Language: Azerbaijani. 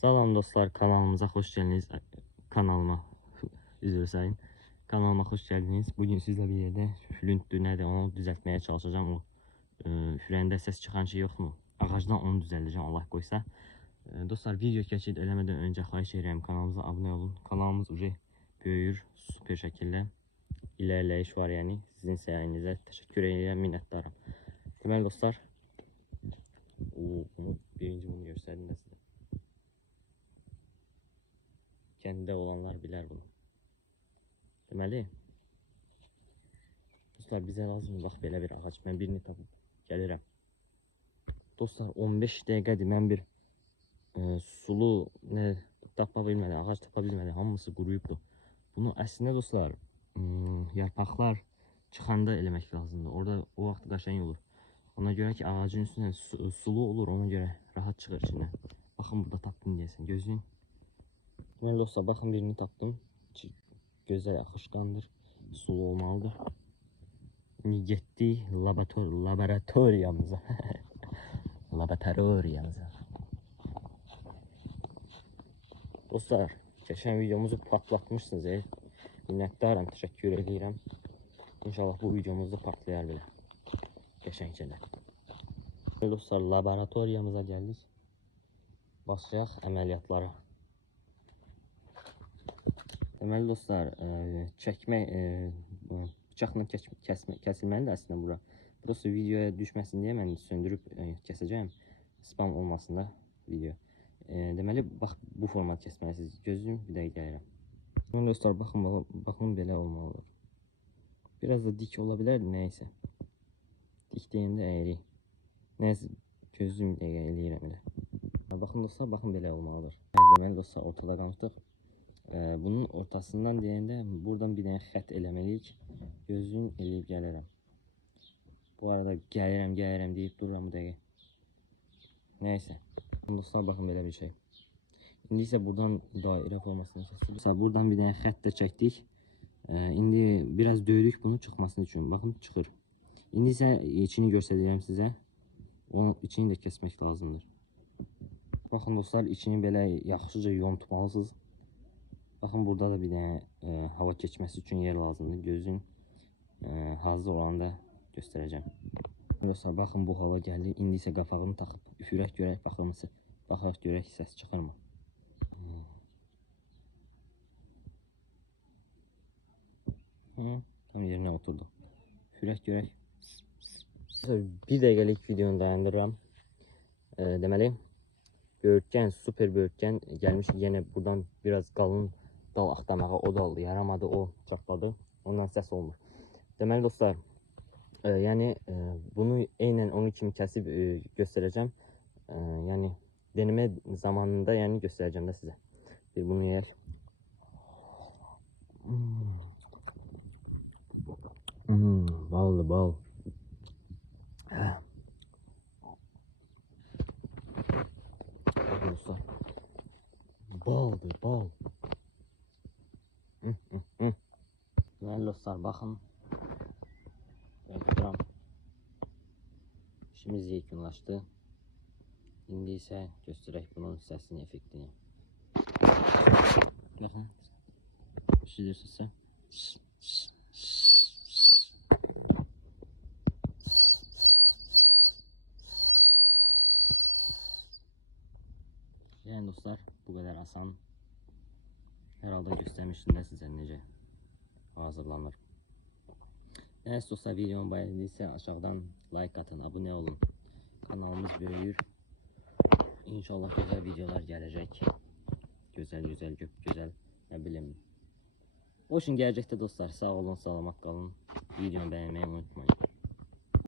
Salam dostlar, kanalımıza hoş geldiniz. Kanalıma üzr sayın. Kanalıma hoş geldiniz. Bugün sizle bir yerde flüntdü nədir onu düzeltmeye çalışacağım. O frende ses çıkan şey yok mu? Ağacdan onu düzelteceğim Allah koysa. Dostlar video keçid eləmədən önce xahiş edirəm kanalımıza abone olun. Kanalımız ucu büyür süper şekilde. İlerleyiş var yani. Sizin sayenizdə teşekkür edirəm, minnətdaram. Deməli dostlar, birinci bunu gösterdim de size. Kəndə olanlar bilər bunu. Deməli, dostlar bizə lazım bax belə bir ağac. Mən birini tapıb gəlirəm. Dostlar 15 dəqiqədir mən bir sulu tapa bilmədim, ağac tapa bilmədim. Hamısı quruyubdu. Bunu əslində dostlar yarpaqlar çıxanda eləmək lazımdır. Orada o vaxt qəşəng olur. Ona görə ki ağacın üstündə sulu olur, ona görə rahat çıxır içindən. Baxın burada tapdım deyəsən, gözləyin. Deməli dostlar, baxın birini tapdım. Gözəl axışqandır, sulu olmalıdır. İndi getdik laboratoriyamıza. Laboratoriyamıza. Dostlar, keçən videomuzu patlatmışsınız. Minnətdaram, təşəkkür edirəm. İnşallah bu videomuzda partlayar belə. Qəşəngcələr. Dostlar, laboratoriyamıza gəldik. Başlayaq əməliyyatlara. Deməli dostlar, çəkmə bıçaqla kəsilməlidir əslində bura. Burası videoya düşməsin deyə mən söndürüb kəsəcəm. Spam olmasın da video. Deməli bax bu format kəsməlisiniz. Gözüm bir dəqiqə gəlirəm. Deməli dostlar, baxın belə olmalıdır. Biraz da dik ola bilər, nəysə. Dik deyəndə əyri. Nəysə gözüm bir dəqiqə eləyirəm elə. Baxın dostlar, baxın belə olmalıdır. Deməli dostlar, ortada qalmışdıq. Bunun ortasından deyəndə buradan bir dənə xət eləməliyik. Gözüm eləyib gəlirəm. Bu arada gəlirəm deyib dururam bu dəqiqə. Nəysə. Dostlar baxın belə bir şey. İndi isə buradan dairə formasını çəkdik. Buradan bir dənə xət də çəkdik. İndi biraz döydük bunu çıxmasını üçün. Baxın çıxır. İndi isə içini göstərəcəm sizə. Onun içini də kəsmək lazımdır. Baxın dostlar, içini belə yaxşıca yontmalısınız. Baxın burada da bir dənə hava keçməsi üçün yer lazımdır. Gözün hazır olanda göstərəcəm. Dostlar baxın bu hala gəldi. İndi isə qafağını taxıb üfürək görək baxılması. Baxaq görək səs çıxırmı? Tam yerinə oturdu. Üfürək görək. Bir dəqiqəlik videonu dayandırıram. Deməli böğürtgen, süper böğürtgen gəlmiş. Yenə buradan biraz qalın dal axtarmağa, o dal yaramadı, o çatladı. Ondan səs olmur. Deməli dostlar, yəni bunu eynən onun kimi kəsib göstərəcəm. Yəni deneme zamanında yəni göstərəcəm də sizə. Bir bunu yeyək. Ballı bal. Dostlar. Baldır, bal. Deməli dostlar, baxın. Tuturam. İşimiz yekunlaşdı. İndi isə göstərək bunun səsini, effektini. Baxın. Eşidirsizsə. Yəni dostlar, bu qədər asan. Hər halda göstərmişdim də sizə necə hazırlanır. Nəysə dostlar, videomu bəyəndinizsə aşağıdan like atın, abunə olun. Kanalımız böyüyür. İnşallah güzel videolar gələcək. Gözəl, nə bilim. O üçün gələcəkdə dostlar, sağ olun, salamat qalın. Videonu bəyənməyi unutmayın.